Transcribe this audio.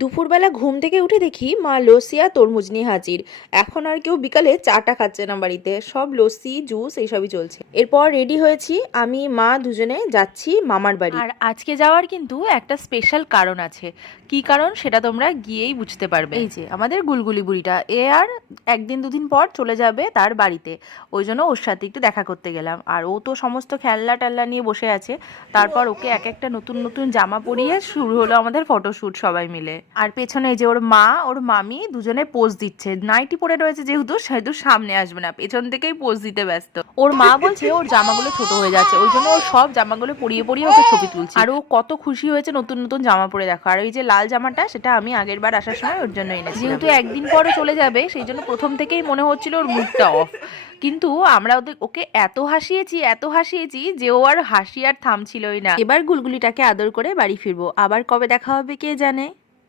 দুপুরবেলা ঘুম থেকে উঠে দেখি মা লস্যি আর তরমুজ নিয়ে হাজির। এখন আর কেউ বিকালে চাটা খাচ্ছে না, বাড়িতে সব লস্যি জুস এইসবই চলছে। এরপর রেডি হয়েছি, আমি মা দুজনে যাচ্ছি মামার বাড়ি। আর আজকে যাওয়ার কিন্তু একটা স্পেশাল কারণ আছে। কি কারণ সেটা তোমরা গিয়েই বুঝতে পারবে। এই যে আমাদের গুলগুলি বুড়িটা, এ আর একদিন দুদিন পর চলে যাবে তার বাড়িতে, ওই জন্য ওর সাথে একটু দেখা করতে গেলাম। আর ও তো সমস্ত খেলনা টেলনা নিয়ে বসে আছে। তারপর ওকে এক একটা নতুন নতুন জামা পরিয়ে শুরু হলো আমাদের ফটোশ্যুট সবাই মিলে। আর পেছনে এই যে ওর মা ওর মামি দুজনে পোজ দিচ্ছে, নাইটি পরে রয়েছে যেহেতু সেহেতু সামনে আসবে না, পেছন থেকেই পোজ দিতে ব্যস্ত। ওর মা বলছে ওর জামাগুলো ছোট হয়ে যাচ্ছে, ওই জন্য ওর সব জামাগুলো পরিয়ে পরিয়ে ওকে ছবি তুলছে। আর ও কত খুশি হয়েছে নতুন নতুন জামা পরে, দেখো। আর ওই যে লাল জামাটা, সেটা আমি আগের বার আসার সময় ওর জন্য এনেছি। যেহেতু একদিন পরে চলে যাবে সেই জন্য প্রথম থেকেই মনে হচ্ছিল ওর মুডটা অফ। কিন্তু আমরা ওকে এত হাসিয়েছি যে ও আর হাসি আর থামছিলই না। এবার গুলগুলিটাকে আদর করে বাড়ি ফিরবো, আবার কবে দেখা হবে কে জানে।